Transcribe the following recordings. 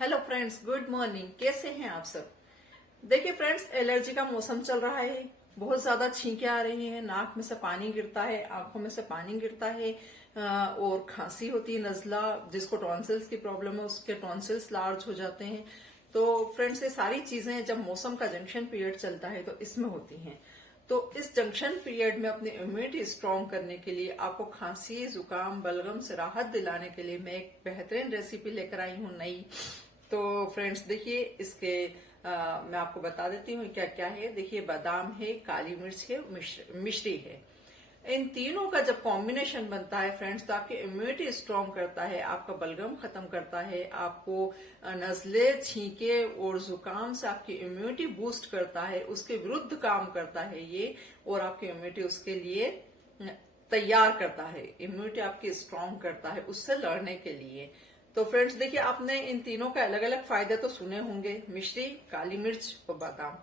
Hello friends, good morning. कैसे हैं आप सब? देखिए फ्रेंड्स, एलर्जी का मौसम चल रहा है। बहुत ज्यादा छींके आ रही हैं, नाक में से पानी गिरता है, आंखों में से पानी गिरता है, और खांसी होती है, नजला। जिसको टॉन्सिल्स की प्रॉब्लम है उसके टॉन्सिल्स लार्ज हो जाते हैं। तो फ्रेंड्स, ये सारी चीजें जब मौसम का जंक्शन पीरियड चलता है तो इसमें होती हैं। तो इस जंक्शन पीरियड में अपनी इम्यूनिटी स्ट्रांग करने के लिए, आपको खांसी, जुकाम, बलगम से राहत दिलाने के लिए मैं एक बेहतरीन रेसिपी लेकर आई हूँ नई। तो फ्रेंड्स देखिए, इसके मैं आपको बता देती हूँ क्या क्या है। देखिए, बादाम है, काली मिर्च है, मिश्री है। इन तीनों का जब कॉम्बिनेशन बनता है फ्रेंड्स, तो आपकी इम्यूनिटी स्ट्रांग करता है, आपका बलगम खत्म करता है, आपको नजले, छींके और जुकाम से आपकी इम्यूनिटी बूस्ट करता है, उसके विरुद्ध काम करता है ये। और आपकी इम्यूनिटी उसके लिए तैयार करता है, इम्यूनिटी आपकी स्ट्रांग करता है उससे लड़ने के लिए। तो फ्रेंड्स देखिए, आपने इन तीनों के अलग अलग फायदे तो सुने होंगे। मिश्री, काली मिर्च और बादाम,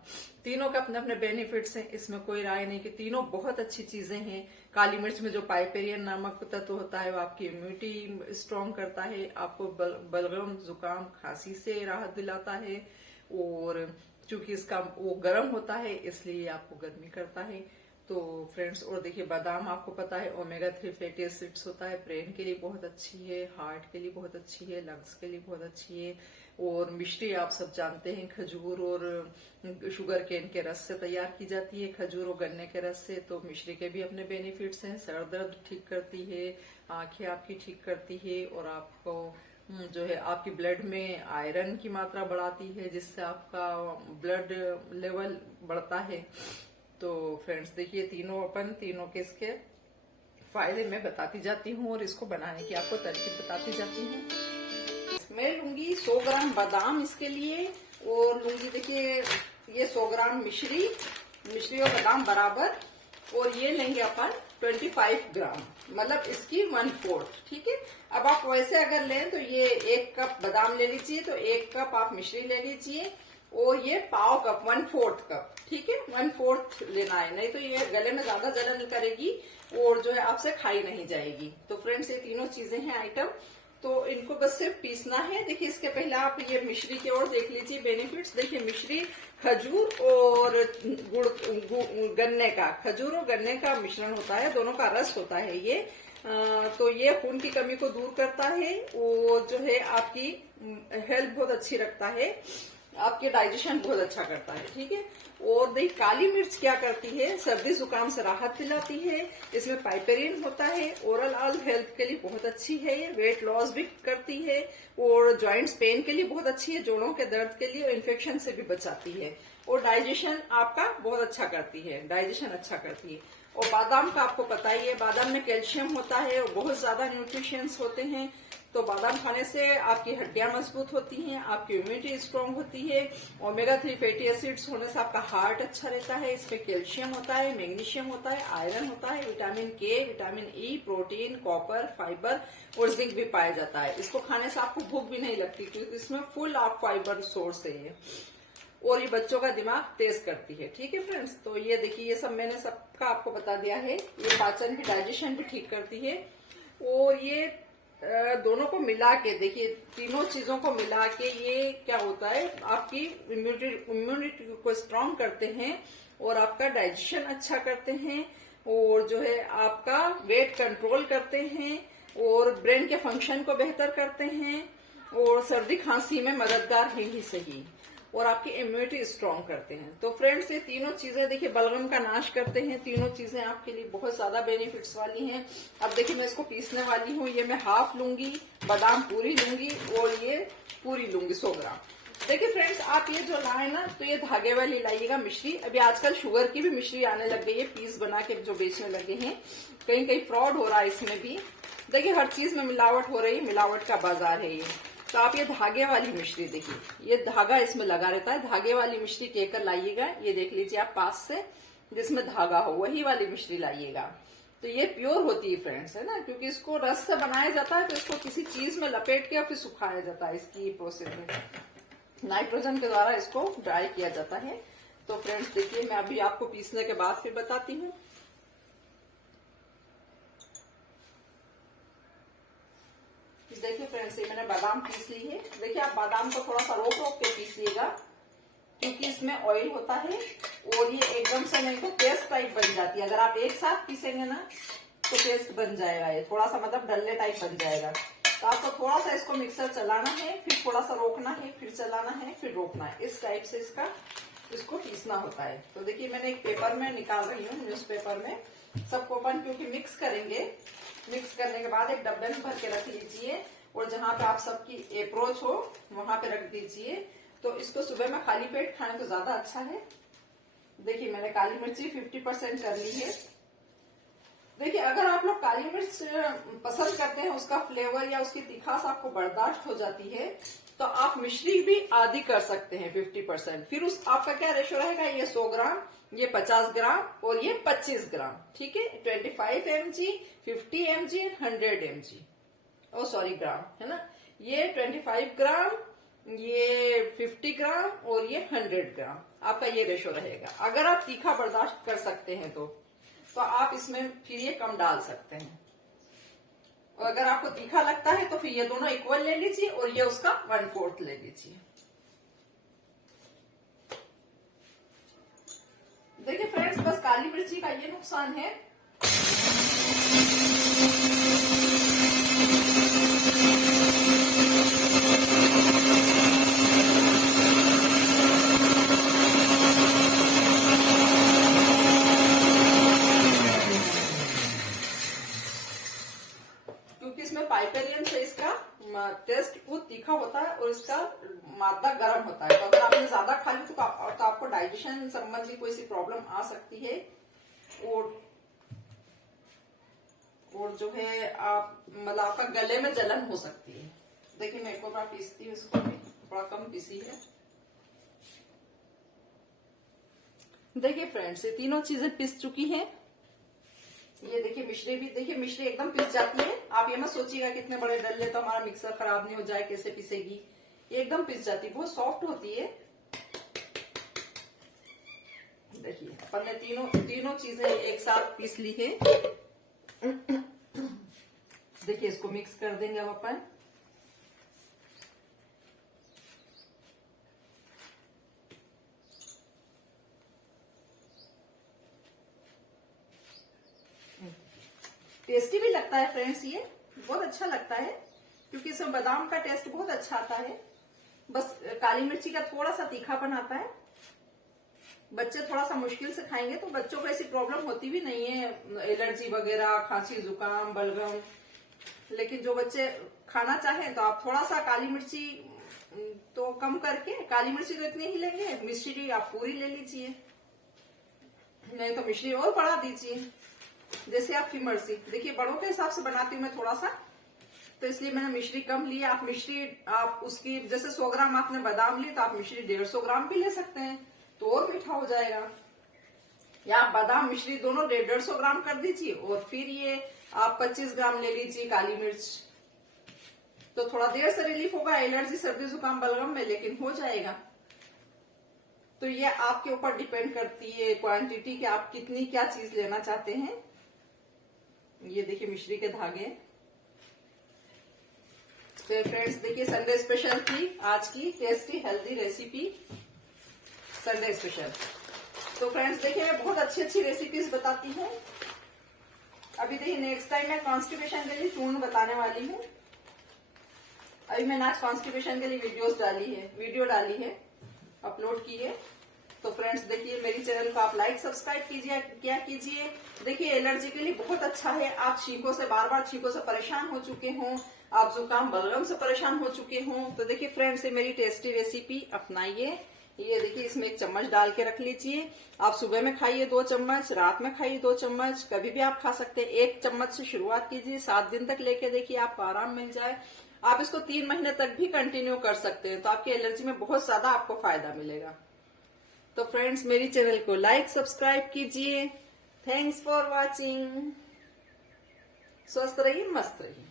तीनों के अपने अपने बेनिफिट्स हैं, इसमें कोई राय नहीं कि तीनों बहुत अच्छी चीजें हैं। काली मिर्च में जो पाइपेरियन नामक तत्व होता है वो आपकी इम्यूनिटी स्ट्रांग करता है, आपको बलगम, जुकाम, खांसी से राहत दिलाता है। और चूंकि इसका वो गर्म होता है इसलिए आपको गर्मी करता है। तो फ्रेंड्स, और देखिए, बादाम आपको पता है ओमेगा 3 फैटी एसिड्स होता है, ब्रेन के लिए बहुत अच्छी है, हार्ट के लिए बहुत अच्छी है, लंग्स के लिए बहुत अच्छी है। और मिश्री आप सब जानते हैं, खजूर और शुगर केन के रस से तैयार की जाती है, खजूर और गन्ने के रस से। तो मिश्री के भी अपने बेनिफिट्स हैं, सर दर्द ठीक करती है, आंखें आपकी ठीक करती है, और आपको जो है आपकी ब्लड में आयरन की मात्रा बढ़ाती है, जिससे आपका ब्लड लेवल बढ़ता है। तो फ्रेंड्स देखिए, तीनों के इसके फायदे मैं बताती जाती हूँ और इसको बनाने की आपको तरकीब बताती जाती हूँ। मैं लूंगी 100 ग्राम बादाम इसके लिए, और लूंगी देखिए ये 100 ग्राम मिश्री और बादाम बराबर। और ये लेंगे अपन 25 ग्राम, मतलब इसकी 1/4। ठीक है। अब आप वैसे अगर लें तो ये 1 कप बादाम ले लीजिए, तो 1 कप आप मिश्री ले लीजिए, और ये पाव कप, 1/4 कप। ठीक है, 1/4 लेना है, नहीं तो ये गले में ज्यादा जलन करेगी और जो है आपसे खाई नहीं जाएगी। तो फ्रेंड्स, ये तीनों चीजें हैं आइटम, तो इनको बस सिर्फ पीसना है। देखिए, इसके पहले आप ये मिश्री की ओर देख लीजिए बेनिफिट्स। देखिए, मिश्री खजूर और गन्ने का, खजूर और गन्ने का मिश्रण होता है, दोनों का रस होता है ये। तो ये खून की कमी को दूर करता है, और जो है आपकी हेल्थ बहुत अच्छी रखता है, आपके डाइजेशन बहुत अच्छा करता है। ठीक है। और देखिए, काली मिर्च क्या करती है, सर्दी जुकाम से राहत दिलाती है, इसमें पाइपेरिन होता है, ओरल ऑल हेल्थ के लिए बहुत अच्छी है, ये वेट लॉस भी करती है, और जॉइंट्स पेन के लिए बहुत अच्छी है, जोड़ों के दर्द के लिए, इन्फेक्शन से भी बचाती है, और डाइजेशन आपका बहुत अच्छा करती है, डाइजेशन अच्छा करती है। और बादाम का आपको पता ही है, बादाम में कैल्शियम होता है और बहुत ज्यादा न्यूट्रिशंस होते हैं। तो बादाम खाने से आपकी हड्डियां मजबूत होती हैं, आपकी इम्यूनिटी स्ट्रांग होती है, ओमेगा 3 फैटी एसिड्स होने से आपका हार्ट अच्छा रहता है, इसमें कैल्शियम होता है, मैग्नीशियम होता है, आयरन होता है, विटामिन के, vitamin E, protein, copper, fibre और जिंक भी पाया जाता है। इसको खाने से आपको भूख भी नहीं लगती, क्योंकि इसमें फुल ऑफ फाइबर सोर्स है ये, और ये बच्चों का दिमाग तेज करती है। ठीक है फ्रेंड्स, तो ये देखिए, ये सब मैंने सबका आपको बता दिया है। ये पाचन भी, डाइजेशन भी ठीक करती है। और ये दोनों को मिला के देखिए, तीनों चीजों को मिला के ये क्या होता है, आपकी इम्यूनिटी को स्ट्रांग करते हैं, और आपका डाइजेशन अच्छा करते हैं, और जो है आपका वेट कंट्रोल करते हैं, और ब्रेन के फंक्शन को बेहतर करते हैं, और सर्दी खांसी में मददगार है ही सही, और आपकी इम्यूनिटी स्ट्रांग करते हैं। तो फ्रेंड्स, ये तीनों चीजें देखिए बलगम का नाश करते हैं, तीनों चीजें आपके लिए बहुत ज्यादा बेनिफिट्स वाली हैं। अब देखिए, मैं इसको पीसने वाली हूँ। ये मैं हाफ लूंगी, बादाम पूरी लूंगी, और ये पूरी लूंगी 100 ग्राम। देखिए फ्रेंड्स, आप ये जो लाए ना, तो ये धागे वाली लाइएगा मिश्री। अभी आजकल शुगर की भी मिश्री आने लग गई है, पीस बना के जो बेचने लगे हैं। कहीं कहीं फ्रॉड हो रहा है इसमें भी। देखिए, हर चीज में मिलावट हो रही है, मिलावट का बाजार है ये। तो आप ये धागे वाली मिश्री देखिए, ये धागा इसमें लगा रहता है, धागे वाली मिश्री केकर लाइएगा। ये देख लीजिए आप पास से, जिसमें धागा हो वही वाली मिश्री लाइएगा। तो ये प्योर होती है फ्रेंड्स, है ना, क्योंकि इसको रस से बनाया जाता है, तो इसको किसी चीज में लपेट के और फिर सुखाया जाता है। इसकी प्रोसेस में नाइट्रोजन के द्वारा इसको ड्राई किया जाता है। तो फ्रेंड्स देखिए, मैं अभी आपको पीसने के बाद फिर बताती हूँ। देखिए फ्रेंड्स, ये मैंने बादाम बादाम पीस ली है। देखिए आप बादाम को थोड़ा सा रोक रोक के पीसिएगा, क्योंकि इसमें ऑयल होता है और ये एकदम से नहीं तो पेस्ट टाइप बन जाती है। अगर आप एक साथ पीसेंगे ना तो पेस्ट बन जाएगा, ये थोड़ा सा मतलब डल्ले टाइप बन जाएगा। तो आपको थोड़ा सा इसको मिक्सर चलाना है, फिर थोड़ा सा रोकना है, फिर चलाना है, फिर रोकना है। इस टाइप से इसको पीसना होता है। तो देखिए मैंने एक पेपर में निकाल रही हूँ, न्यूज़पेपर में सबको अपन, क्योंकि मिक्स करेंगे। मिक्स करने के बाद एक डब्बे में भर के रख लीजिए और जहां पे आप सबकी अप्रोच हो वहां पे रख दीजिए। तो इसको सुबह में खाली पेट खाने तो ज्यादा अच्छा है। देखिए मैंने काली मिर्ची 50% कर ली है। देखिए अगर आप लोग काली मिर्च पसंद करते हैं, उसका फ्लेवर या उसकी तीखास आपको बर्दाश्त हो जाती है, तो आप मिश्री भी आधी कर सकते हैं 50%। फिर उस आपका क्या रेशो रहेगा, ये 100 ग्राम, ये 50 ग्राम और ये 25 ग्राम, ठीक है। 25 mg, 50 mg, 100 mg, ओ सॉरी ग्राम, है ना। ये 25 ग्राम, ये 50 ग्राम और ये 100 ग्राम, आपका ये रेशो रहेगा। अगर आप तीखा बर्दाश्त कर सकते हैं तो आप इसमें फिर ये कम डाल सकते हैं। और अगर आपको तीखा लगता है तो फिर ये दोनों इक्वल ले लीजिए और ये उसका 1/4 ले लीजिए। देखिए फ्रेंड्स, बस काली मिर्ची का ये नुकसान है पाइपेरियन से इसका टेस्ट बहुत तीखा होता है और इसका मादा गर्म होता है। तो अगर आपने ज्यादा खा ली तो आपको डाइजेशन संबंधी कोई सी प्रॉब्लम आ सकती है। और जो है आप मतलब आपका गले में जलन हो सकती है। देखिए मैं एक बार पीसती हूँ, इसको भी थोड़ा कम पीसी है। देखिए फ्रेंड्स, ये तीनों चीजें पिस चुकी हैं। ये देखिए मिश्री भी, देखिए मिश्री एकदम पिस जाती है। आप ये मत सोचिएगा कितने बड़े डल्ले तो हमारा मिक्सर खराब नहीं हो जाए, कैसे पिसेगी। ये एकदम पिस जाती है, बहुत सॉफ्ट होती है। देखिए अपन ने तीनों चीजें एक साथ पीस ली है। देखिए इसको मिक्स कर देंगे अब अपन। टेस्टी भी लगता है फ्रेंड्स, ये बहुत अच्छा लगता है क्योंकि इसमें बादाम का टेस्ट बहुत अच्छा आता है। बस काली मिर्ची का थोड़ा सा तीखापन आता है। बच्चे थोड़ा सा मुश्किल से खाएंगे, तो बच्चों को ऐसी प्रॉब्लम होती भी नहीं है, एलर्जी वगैरह, खांसी जुकाम बलगम। लेकिन जो बच्चे खाना चाहें तो आप थोड़ा सा काली मिर्ची तो कम करके, काली मिर्ची तो इतनी ही लेंगे, मिश्री आप पूरी ले लीजिए, नहीं तो मिश्री और बढ़ा दीजिए, जैसे आपकी मर्जी। देखिए बड़ों के हिसाब से बनाती हूँ मैं थोड़ा सा, तो इसलिए मैंने मिश्री कम ली। आप मिश्री आप उसकी जैसे 100 ग्राम आपने बादाम ली तो आप मिश्री 150 ग्राम भी ले सकते हैं, तो और मीठा हो जाएगा। या आप बादाम मिश्री दोनों 150 ग्राम कर दीजिए और फिर ये आप 25 ग्राम ले लीजिए काली मिर्च, तो थोड़ा देर से रिलीफ होगा एलर्जी सर्दी जुकाम बलगम में, लेकिन हो जाएगा। तो ये आपके ऊपर डिपेंड करती है क्वांटिटी कि आप कितनी क्या चीज लेना चाहते हैं। ये देखिए मिश्री के धागे। तो फ्रेंड्स देखिए संडे स्पेशल थी आज की tasty healthy recipe, Sunday special. तो फ्रेंड्स देखिए मैं बहुत अच्छी अच्छी रेसिपीज बताती हूँ। अभी देखिए नेक्स्ट टाइम मैं कॉन्स्टिपेशन के लिए चूर्ण बताने वाली हूँ। अभी मैंने आज कॉन्स्टिपेशन के लिए वीडियो डाली है, अपलोड की है। तो फ्रेंड्स देखिए मेरी चैनल को आप लाइक सब्सक्राइब कीजिए। देखिए एलर्जी के लिए बहुत अच्छा है। आप छींकों से बार बार छींकों से परेशान हो चुके हों, आप जुकाम बलगम से परेशान हो चुके हों, तो देखिए फ्रेंड्स ये मेरी टेस्टी रेसिपी अपनाइए। ये देखिए इसमें 1 चम्मच डाल के रख लीजिए। आप सुबह में खाइए 2 चम्मच, रात में खाइए 2 चम्मच, कभी भी आप खा सकते हैं। 1 चम्मच से शुरुआत कीजिए, 7 दिन तक लेके देखिए आपको आराम मिल जाए। आप इसको 3 महीने तक भी कंटिन्यू कर सकते हैं, तो आपकी एलर्जी में बहुत ज्यादा आपको फायदा मिलेगा। तो फ्रेंड्स मेरी चैनल को लाइक सब्सक्राइब कीजिए। Thanks for watching. स्वस्थ रहिए, मस्त रहिए।